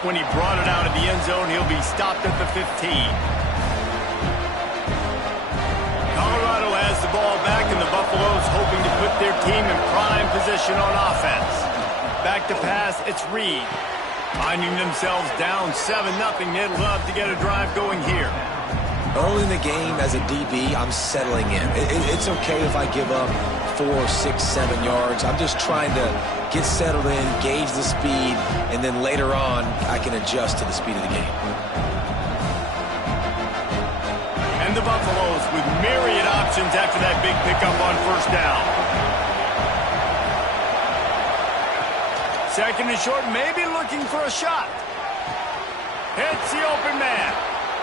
When he brought it out of the end zone, he'll be stopped at the 15. Colorado has the ball back, and the Buffaloes hoping to put their team in prime position on offense. Back to pass, it's Reed. Finding themselves down 7-0, they'd love to get a drive going here. Early in the game, as a DB, I'm settling in. It's okay if I give up 4, 6, 7 yards. I'm just trying to get settled in, gauge the speed, and then later on, I can adjust to the speed of the game. And the Buffaloes with myriad options after that big pickup on first down. Second and short, maybe looking for a shot. Hits the open man.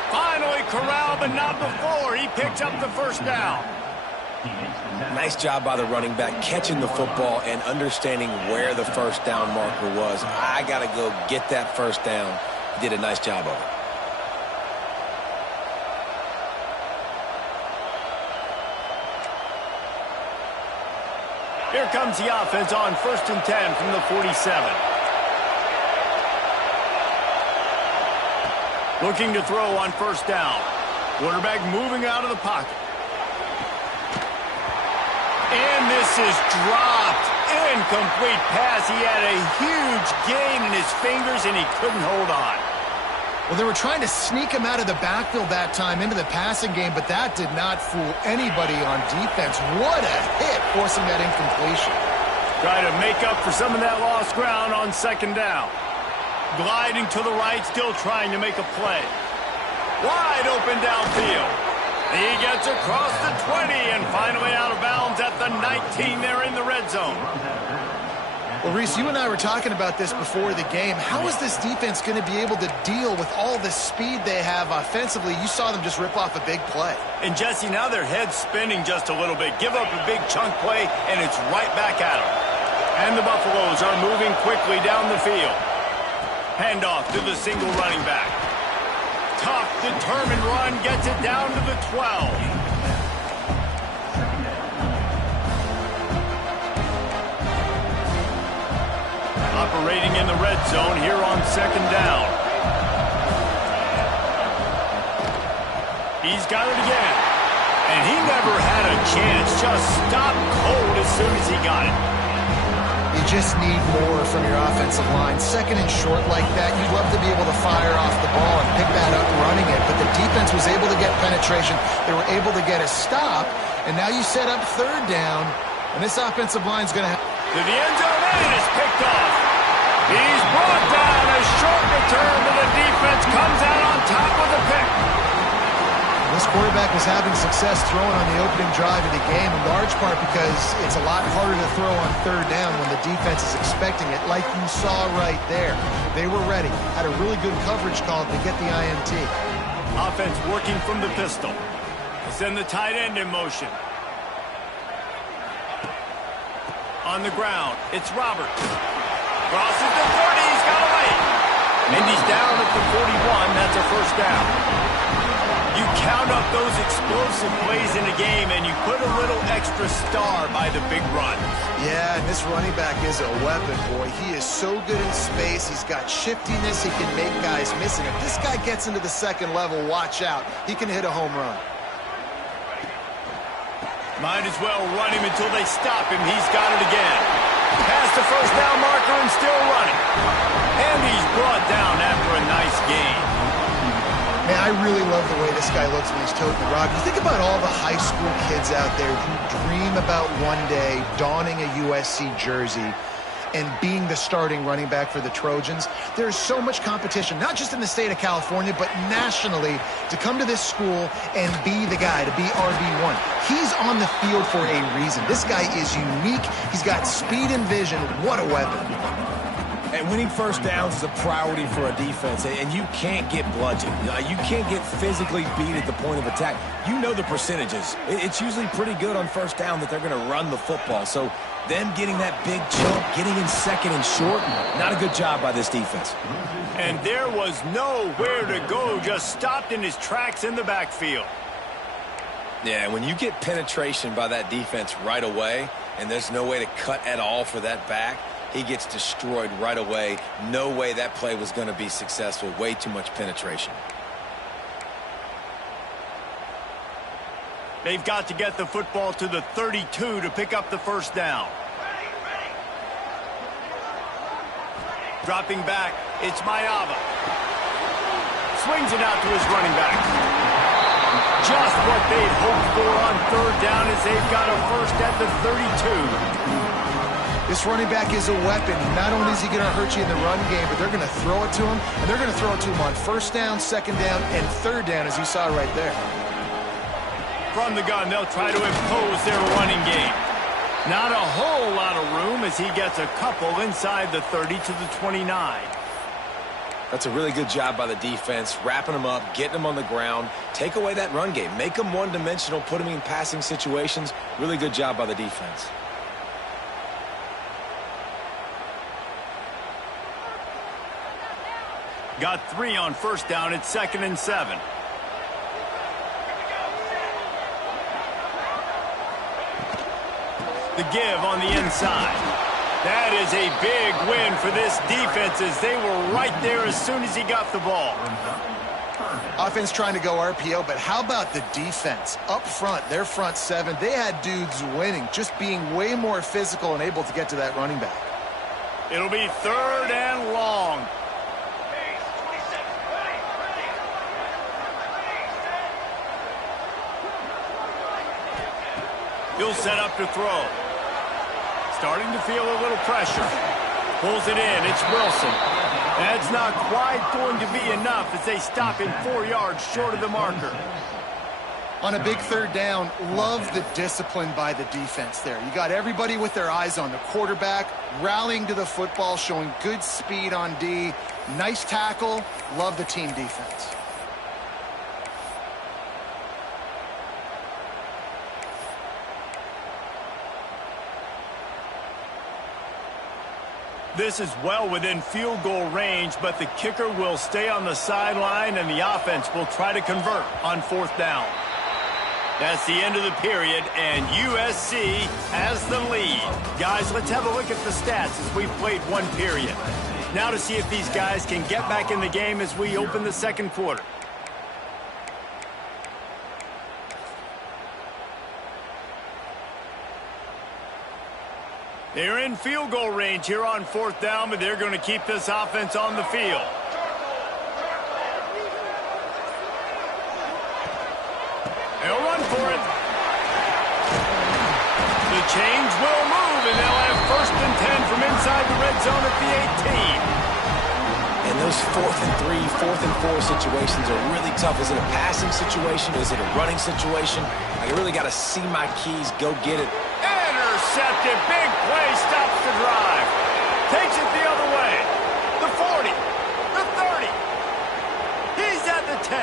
Finally corralled, but not before. He picks up the first down. Nice job by the running back, catching the football and understanding where the first down marker was. I got to go get that first down. He did a nice job of it. Here comes the offense on 1st and 10 from the 47. Looking to throw on first down. Quarterback moving out of the pocket. And this is dropped. Incomplete pass. He had a huge gain in his fingers, and he couldn't hold on. Well, they were trying to sneak him out of the backfield that time into the passing game, but that did not fool anybody on defense. What a hit, forcing that incompletion. Try to make up for some of that lost ground on second down. Gliding to the right, still trying to make a play. Wide open downfield. He gets across the 20 and finally out of bounds at the 19 there in the red zone. Well, Reese, you and I were talking about this before the game. How is this defense going to be able to deal with all the speed they have offensively? You saw them just rip off a big play. And, Jesse, now their head's spinning just a little bit. Give up a big chunk play, and it's right back at them. And the Buffaloes are moving quickly down the field. Handoff to the single running back. Tough, determined run, gets it down to the 12. Operating in the red zone here on second down. He's got it again. And he never had a chance. Just stopped cold as soon as he got it. You just need more from your offensive line. Second and short like that, you'd love to be able to fire off the ball and pick that up running it. But the defense was able to get penetration. They were able to get a stop. And now you set up third down. And this offensive line's going to have... To the end zone, and it's picked off. He's brought down. A short return, but the defense comes out on top of the pick. This quarterback was having success throwing on the opening drive of the game, in large part because it's a lot harder to throw on third down when the defense is expecting it, like you saw right there. They were ready. Had a really good coverage call to get the INT. Offense working from the pistol. Send the tight end in motion. On the ground, it's Roberts. Crosses the 30, he's got away. And he's down at the 41, that's a first down. You count up those explosive plays in a game, and you put a little extra star by the big run. Yeah, and this running back is a weapon, boy. He is so good in space. He's got shiftiness. He can make guys miss. And if this guy gets into the second level, watch out. He can hit a home run. Might as well run him until they stop him. He's got it again. Past the first down marker and still running. And he's brought down after a nice gain. Man, I really love the way this guy looks when he's toting the rock. You think about all the high school kids out there who dream about one day donning a USC jersey and being the starting running back for the Trojans. There's so much competition, not just in the state of California, but nationally, to come to this school and be the guy, to be RB1. He's on the field for a reason. This guy is unique. He's got speed and vision. What a weapon. And winning first downs is a priority for a defense, and you can't get bludgeoned. You can't get physically beat at the point of attack. You know the percentages. It's usually pretty good on first down that they're going to run the football. So them getting that big chunk, getting in second and short, not a good job by this defense. And there was nowhere to go, just stopped in his tracks in the backfield. Yeah, when you get penetration by that defense right away, and there's no way to cut at all for that back, he gets destroyed right away. No way that play was going to be successful. Way too much penetration. They've got to get the football to the 32 to pick up the first down. Dropping back, it's Mayava. Swings it out to his running back. Just what they'd hoped for on third down as they've got a first at the 32. This running back is a weapon. Not only is he going to hurt you in the run game, but they're going to throw it to him, and they're going to throw it to him on first down, second down, and third down, as you saw right there. From the gun, they'll try to impose their running game. Not a whole lot of room as he gets a couple inside the 30 to the 29. That's a really good job by the defense, wrapping them up, getting them on the ground. Take away that run game. Make them one-dimensional, put them in passing situations. Really good job by the defense. Got 3 on first down. It's 2nd and 7. The give on the inside. That is a big win for this defense as they were right there as soon as he got the ball. Offense trying to go RPO, but how about the defense? Up front, their front 7, they had dudes winning, just being way more physical and able to get to that running back. It'll be 3rd and long. He'll set up to throw. Starting to feel a little pressure. Pulls it in. It's Wilson. That's not quite going to be enough as they stop him 4 yards short of the marker. On a big third down, love the discipline by the defense there. You got everybody with their eyes on the quarterback, rallying to the football, showing good speed on D. Nice tackle. Love the team defense. This is well within field goal range, but the kicker will stay on the sideline and the offense will try to convert on 4th down. That's the end of the period, and USC has the lead. Guys, let's have a look at the stats as we've played 1 period. Now to see if these guys can get back in the game as we open the 2nd quarter. They're in field goal range here on 4th down, but they're going to keep this offense on the field. They'll run for it. The change will move, and they'll have 1st and 10 from inside the red zone at the 18. And those 4th and 3, 4th and 4 situations are really tough. Is it a passing situation? Is it a running situation? I really got to see my keys, go get it. Intercepted. Big play. Stops the drive. Takes it the other way. The 40. The 30. He's at the 10.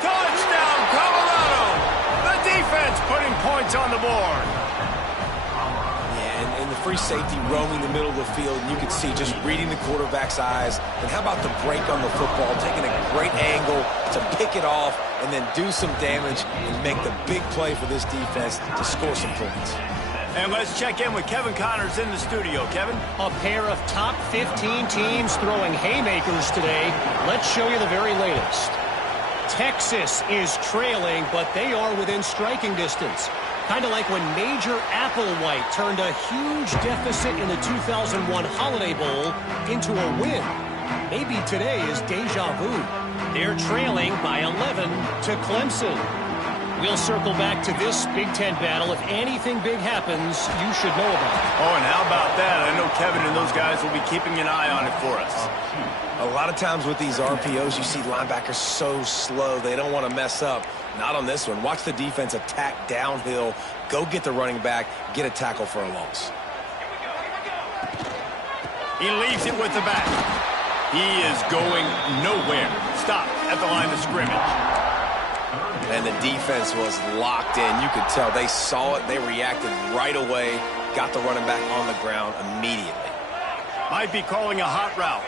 Touchdown, Colorado. The defense putting points on the board. Yeah, and the free safety roaming the middle of the field. And you can see just reading the quarterback's eyes. And how about the break on the football? Taking a great angle to pick it off and then do some damage and make the big play for this defense to score some points. And let's check in with Kevin Connors in the studio. Kevin? A pair of top 15 teams throwing haymakers today. Let's show you the very latest. Texas is trailing, but they are within striking distance. Kind of like when Major Applewhite turned a huge deficit in the 2001 Holiday Bowl into a win. Maybe today is deja vu. They're trailing by 11 to Clemson. We'll circle back to this Big Ten battle. If anything big happens, you should know about it. Oh, and how about that? I know Kevin and those guys will be keeping an eye on it for us. A lot of times with these RPOs, you see linebackers so slow, they don't want to mess up. Not on this one. Watch the defense attack downhill, go get the running back, get a tackle for a loss. He leaves it with the back. He is going nowhere. Stop at the line of scrimmage. And the defense was locked in. You could tell they saw it. They reacted right away. Got the running back on the ground immediately. Might be calling a hot route.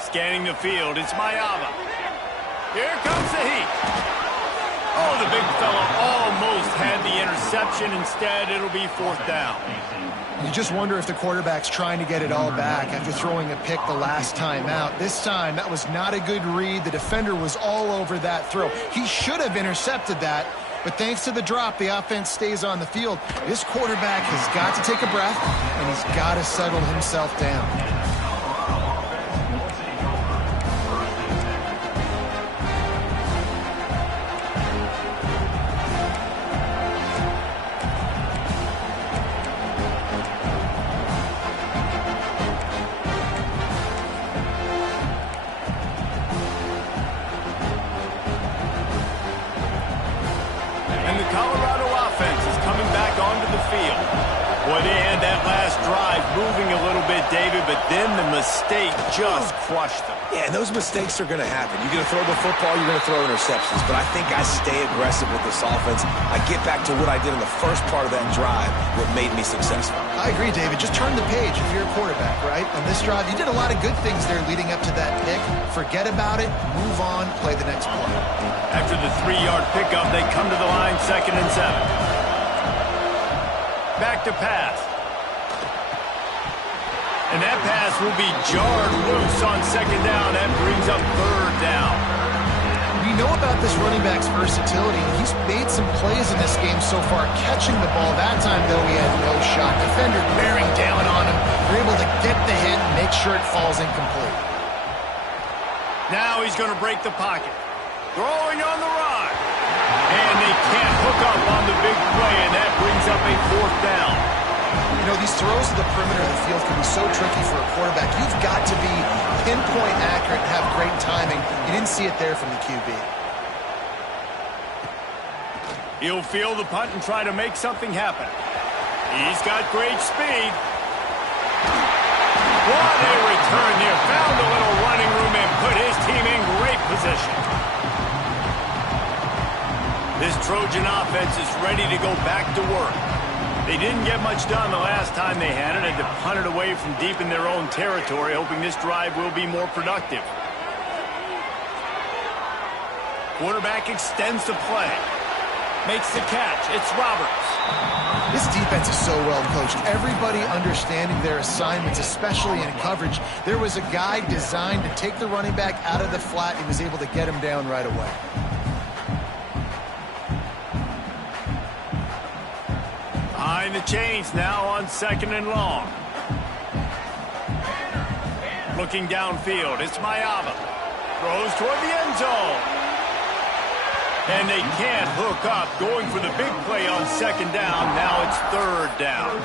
Scanning the field. It's Mayava. Here comes the heat. Oh, the big fella almost had the interception. Instead, it'll be 4th down. You just wonder if the quarterback's trying to get it all back after throwing a pick the last time out. This time, that was not a good read. The defender was all over that throw. He should have intercepted that, but thanks to the drop, the offense stays on the field. This quarterback has got to take a breath, and he's got to settle himself down. Boy, they had that last drive moving a little bit, David, but then the mistake just crushed them. Yeah, and those mistakes are going to happen. You're going to throw the football, you're going to throw interceptions. But I think I stay aggressive with this offense. I get back to what I did in the first part of that drive, what made me successful. I agree, David. Just turn the page if you're a quarterback, right? On this drive, you did a lot of good things there leading up to that pick. Forget about it, move on, play the next play. After the 3-yard pickup, they come to the line 2nd and 7. Back to pass. And that pass will be jarred loose on 2nd down. That brings up 3rd down. We know about this running back's versatility. He's made some plays in this game so far, catching the ball. That time, though, he had no shot. Defender bearing down on him. They're able to get the hit and make sure it falls incomplete. Now he's going to break the pocket. Throwing on the run. And they can't hook up on the big play, and that brings up a 4th down. You know, these throws to the perimeter of the field can be so tricky for a quarterback. You've got to be pinpoint accurate and have great timing. You didn't see it there from the QB. He'll field the punt and try to make something happen. He's got great speed. What a return there. Found a little running room and put his team in great position. This Trojan offense is ready to go back to work. They didn't get much done the last time they had it. Had to punt it away from deep in their own territory, hoping this drive will be more productive. Quarterback extends the play. Makes the catch. It's Roberts. This defense is so well coached. Everybody understanding their assignments, especially in coverage. There was a guy designed to take the running back out of the flat. He was able to get him down right away. Behind the chains now on 2nd and long. Looking downfield, it's Mayava. Throws toward the end zone. And they can't hook up, going for the big play on 2nd down. Now it's 3rd down.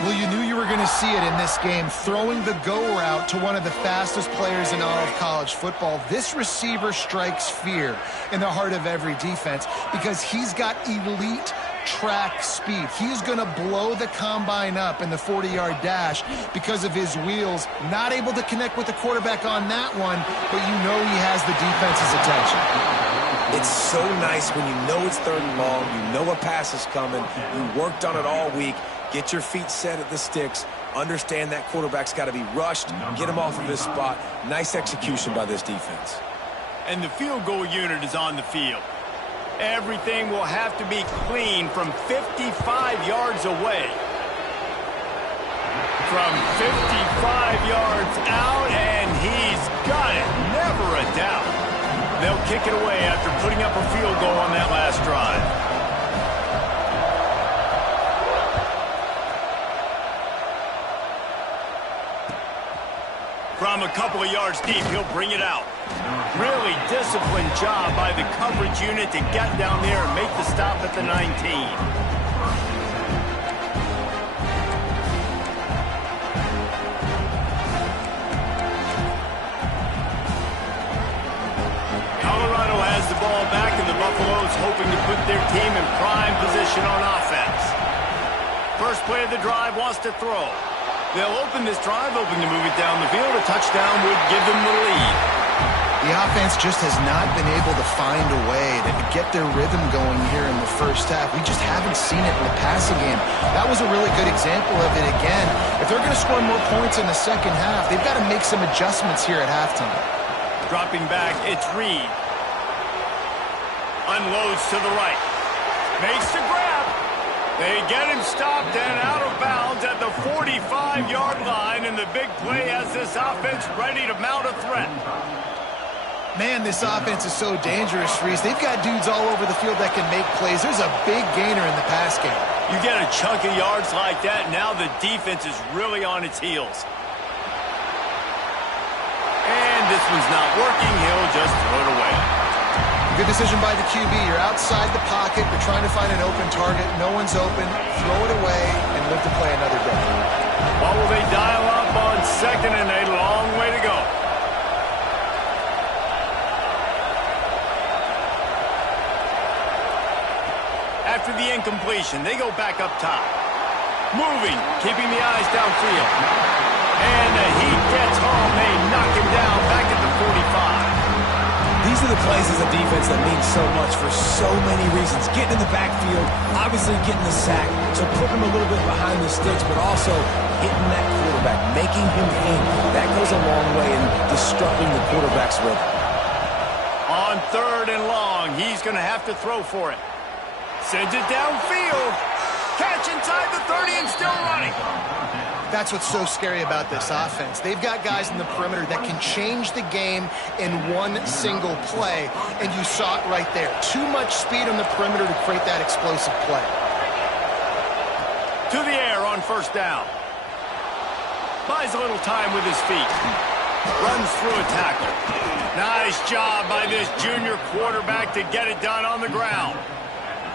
Well, you knew you were going to see it in this game, throwing the go route to one of the fastest players in all of college football. This receiver strikes fear in the heart of every defense because he's got elite track speed. He's going to blow the combine up in the 40-yard dash because of his wheels. Not able to connect with the quarterback on that one, but you know he has the defense's attention. It's so nice when you know it's 3rd and long, you know a pass is coming, you worked on it all week, get your feet set at the sticks, understand that quarterback's got to be rushed, get him off of his spot. Nice execution by this defense. And the field goal unit is on the field. Everything will have to be clean from 55 yards away. From 55 yards out, and he's got it. Never a doubt. They'll kick it away after putting up a field goal on that last drive. From a couple of yards deep, he'll bring it out. Really disciplined job by the coverage unit to get down there and make the stop at the 19. The ball back, and the Buffaloes hoping to put their team in prime position on offense. First play of the drive wants to throw. They'll open this drive, hoping to move it down the field. A touchdown would give them the lead. The offense just has not been able to find a way to get their rhythm going here in the first half. We just haven't seen it in the passing game. That was a really good example of it again. If they're going to score more points in the second half, they've got to make some adjustments here at halftime. Dropping back, it's Reed. Unloads to the right. Makes the grab. They get him stopped and out of bounds at the 45-yard line, and the big play has this offense ready to mount a threat. Man, this offense is so dangerous, Reese. They've got dudes all over the field that can make plays. There's a big gainer in the pass game. You get a chunk of yards like that, now the defense is really on its heels. And this one's not working. He'll just throw it away. Good decision by the QB. You're outside the pocket. You're trying to find an open target. No one's open. Throw it away and live to play another day. What will they dial up on second and a long way to go? After the incompletion, they go back up top. Moving, keeping the eyes downfield. And the heat gets home. They knock him down back at the 45. These are the plays as a defense that mean so much for so many reasons. Getting in the backfield, obviously getting the sack, so putting him a little bit behind the sticks, but also hitting that quarterback, making him think. That goes a long way in disrupting the quarterback's rhythm. On third and long, he's going to have to throw for it. Sends it downfield. Catch inside the 30 and still running. That's what's so scary about this offense. They've got guys in the perimeter that can change the game in one single play, and you saw it right there. Too much speed on the perimeter to create that explosive play. To the air on first down. Buys a little time with his feet. Runs through a tackle. Nice job by this junior quarterback to get it done on the ground.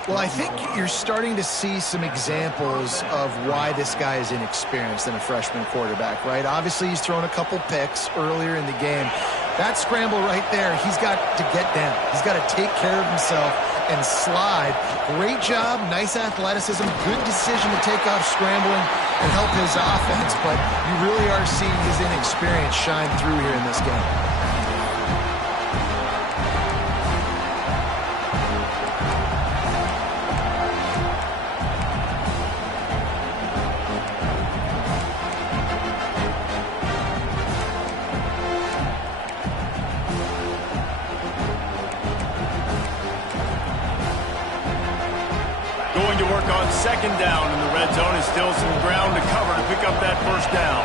Well, I think you're starting to see some examples of why this guy is inexperienced in a freshman quarterback, right? Obviously, he's thrown a couple picks earlier in the game. That scramble right there, he's got to get down. He's got to take care of himself and slide. Great job, nice athleticism, good decision to take off scrambling and help his offense, but you really are seeing his inexperience shine through here in this game. Going to work on second down in the red zone, and still some ground to cover to pick up that first down.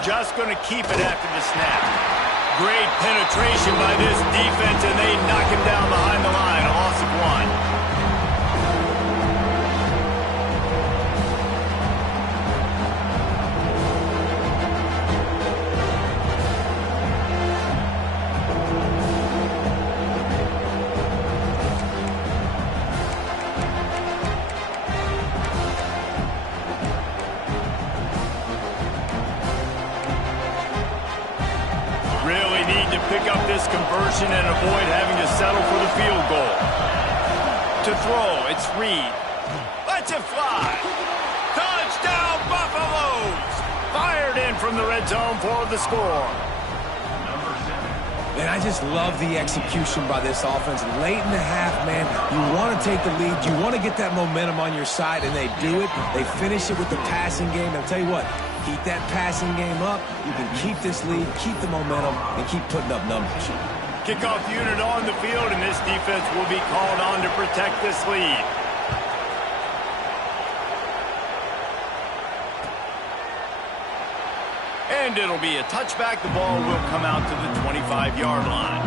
Just going to keep it after the snap. Great penetration by this defense, and they knock him down behind the line. A loss of one. Pick up this conversion and avoid having to settle for the field goal. To throw, it's Reed. Lets it fly. Touchdown, Buffaloes! Fired in from the red zone for the score. And I just love the execution by this offense. Late in the half, man, you want to take the lead. You want to get that momentum on your side, and they do it. They finish it with the passing game. I'll tell you what, keep that passing game up. You can keep this lead, keep the momentum, and keep putting up numbers. Kickoff unit on the field, and this defense will be called on to protect this lead. And it'll be a touchback. The ball will come out to the 25-yard line.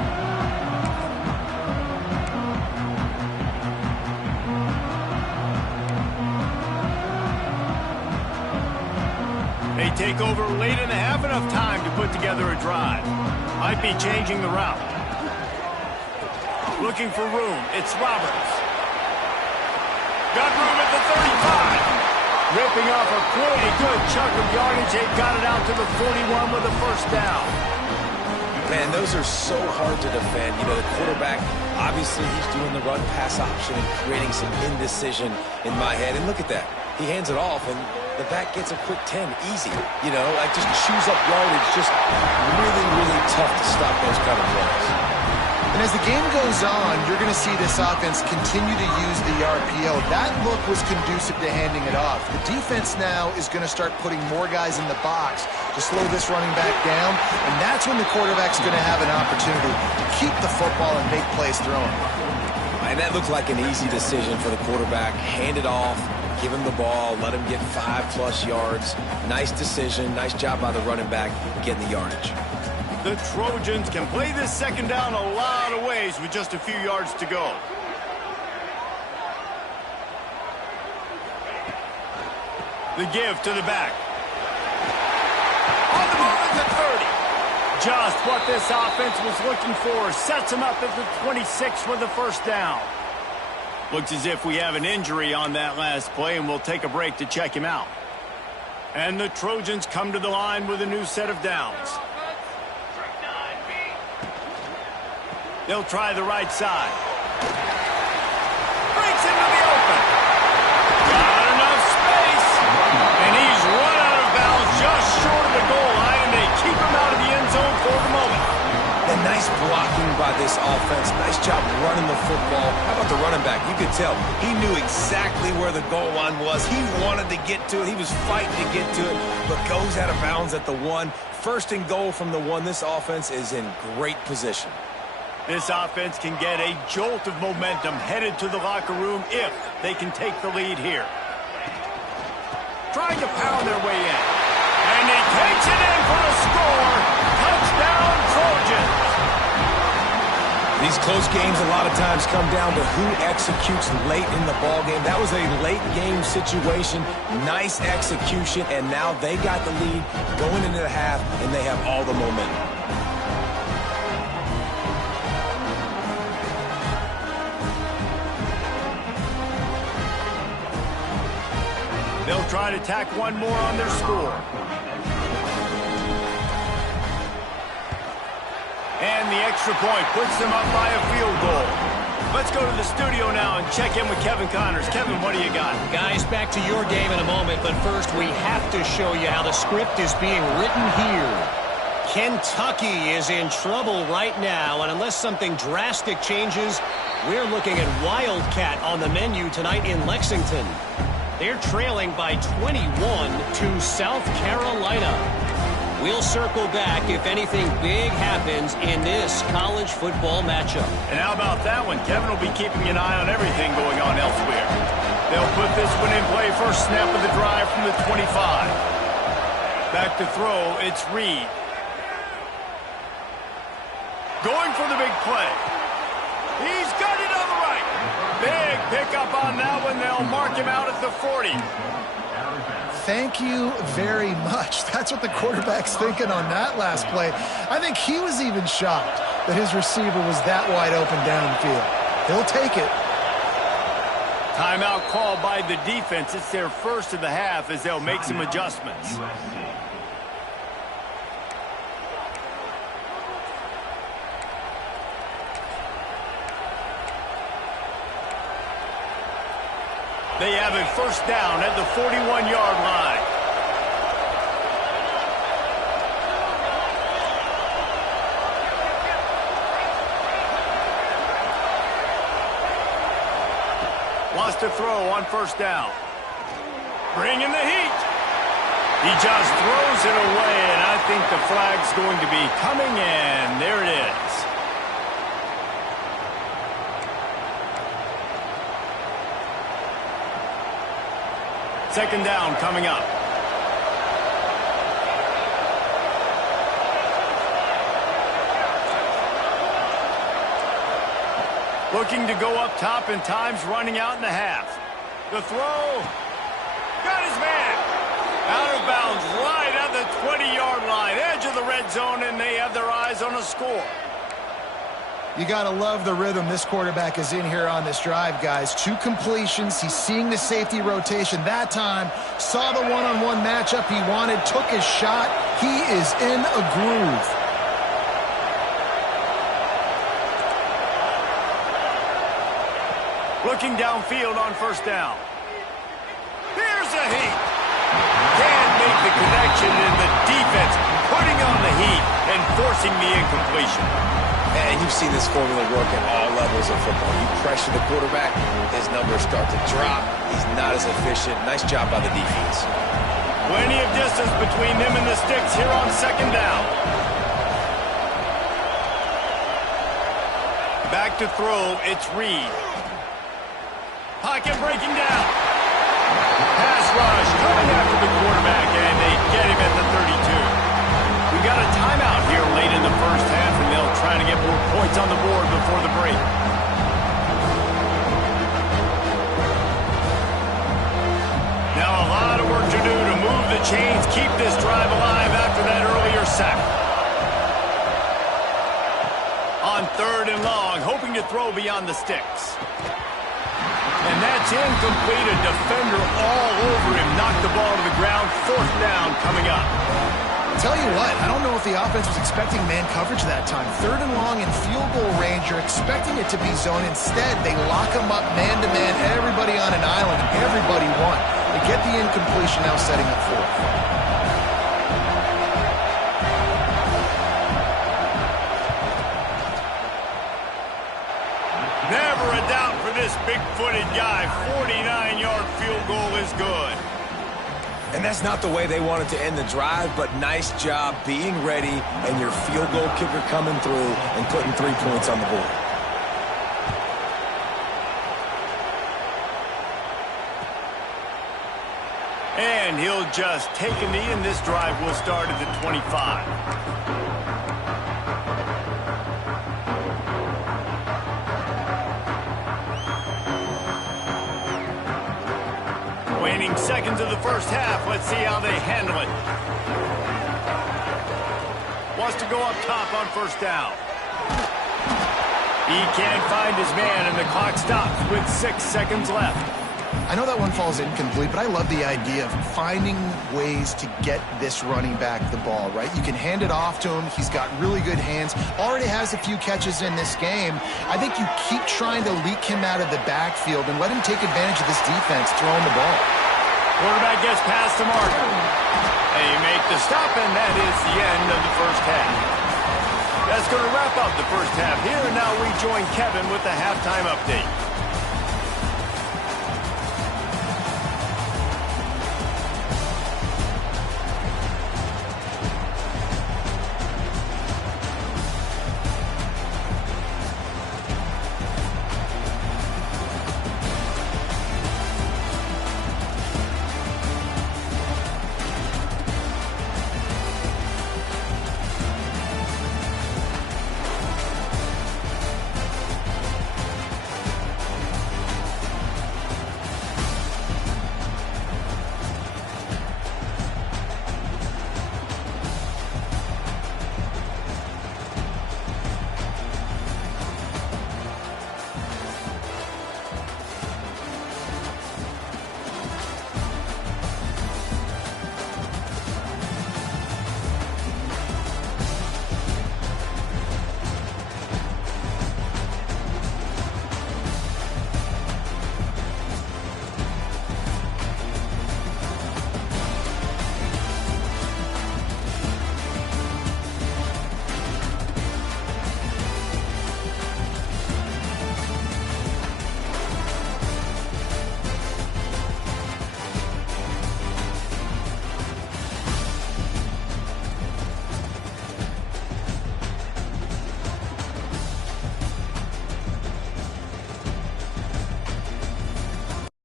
They take over late in the half, enough time to put together a drive. Might be changing the route. Looking for room. It's Roberts. Got room at the 35. Ripping off a pretty good chunk of yardage. They've got it out to the 41 with a first down. Man, those are so hard to defend. You know, the quarterback, obviously he's doing the run-pass option and creating some indecision in my head. And look at that. He hands it off, and the back gets a quick 10. Easy. You know, like just chews up yardage. Just really, really tough to stop those kind of plays. And as the game goes on, you're going to see this offense continue to use the RPO. That look was conducive to handing it off. The defense now is going to start putting more guys in the box to slow this running back down, and that's when the quarterback's going to have an opportunity to keep the football and make plays throwing. And that looked like an easy decision for the quarterback. Hand it off, give him the ball, let him get 5+ yards. Nice decision, nice job by the running back getting the yardage. The Trojans can play this second down a lot of ways with just a few yards to go. The give to the back. On the move at the 30. Just what this offense was looking for. Sets them up at the 26 with the first down. Looks as if we have an injury on that last play, and we'll take a break to check him out. And the Trojans come to the line with a new set of downs. They'll try the right side. Breaks into the open. Got enough space. And he's run out of bounds just short of the goal line, and they keep him out of the end zone for the moment. And nice blocking by this offense. Nice job running the football. How about the running back? You could tell he knew exactly where the goal line was. He wanted to get to it. He was fighting to get to it, but goes out of bounds at the 1. First and goal from the 1. This offense is in great position. This offense can get a jolt of momentum headed to the locker room if they can take the lead here. Trying to pound their way in. And he takes it in for a score. Touchdown, Trojans. These close games a lot of times come down to who executes late in the ball game. That was a late game situation. Nice execution, and now they got the lead going into the half, and they have all the momentum. They'll try to tack one more on their score. And the extra point puts them up by a field goal. Let's go to the studio now and check in with Kevin Connors. Kevin, what do you got? Guys, back to your game in a moment, but first we have to show you how the script is being written here. Kentucky is in trouble right now, and unless something drastic changes, we're looking at Wildcat on the menu tonight in Lexington. They're trailing by 21 to South Carolina. We'll circle back if anything big happens in this college football matchup. And how about that one? Kevin will be keeping an eye on everything going on elsewhere. They'll put this one in play first snap of the drive from the 25. Back to throw, it's Reed. Going for the big play. He's got it on the right. Big pickup on that one. They'll mark him out at the 40. Thank you very much. That's what the quarterback's thinking on that last play. I think he was even shocked that his receiver was that wide open downfield. He'll take it. Timeout called by the defense. It's their first of the half as they'll make some adjustments. They have a first down at the 41-yard line. Wants to throw on first down. Bringing the heat. He just throws it away, and I think the flag's going to be coming in. There it is. Second down coming up. Looking to go up top, and time's running out in the half. The throw. Got his man. Out of bounds right at the 20-yard line. Edge of the red zone, and they have their eyes on a score. You got to love the rhythm this quarterback is in here on this drive, guys. 2 completions. He's seeing the safety rotation that time. Saw the one-on-one matchup he wanted. Took his shot. He is in a groove. Looking downfield on first down. Here's a heat. Can't make the connection, and the defense putting on the heat and forcing the incompletion. And you've seen this formula work at all levels of football. You pressure the quarterback, his numbers start to drop. He's not as efficient. Nice job by the defense. Plenty of distance between them and the sticks here on second down. Back to throw, it's Reed. Pocket breaking down. Pass rush coming after the quarterback, and they get him at the 32. We got a timeout here late in the first half, and they'll try to get more points on the board before the break. Now a lot of work to do to move the chains, keep this drive alive after that earlier sack. On third and long, hoping to throw beyond the sticks. And that's incomplete. A defender all over him. Knocked the ball to the ground. Fourth down coming up. Tell you what, I don't know if the offense was expecting man coverage that time. Third and long in field goal range, you're expecting it to be zone. Instead, they lock them up man-to-man, everybody on an island, and everybody won. They get the incompletion, now setting up fourth. Never a doubt for this big-footed guy. 49-yard field goal is good. And that's not the way they wanted to end the drive, but nice job being ready and your field goal kicker coming through and putting 3 points on the board. And he'll just take a knee, and this drive will start at the 25. Waning seconds of the first half. Let's see how they handle it. Wants to go up top on first down. He can't find his man, and the clock stops with 6 seconds left. I know that one falls incomplete, but I love the idea of finding ways to get this running back the ball, right? You can hand it off to him. He's got really good hands. Already has a few catches in this game. I think you keep trying to leak him out of the backfield and let him take advantage of this defense throwing the ball. Quarterback gets past the marker. They make the stop, and that is the end of the first half. That's going to wrap up the first half here, and now we join Kevin with the halftime update.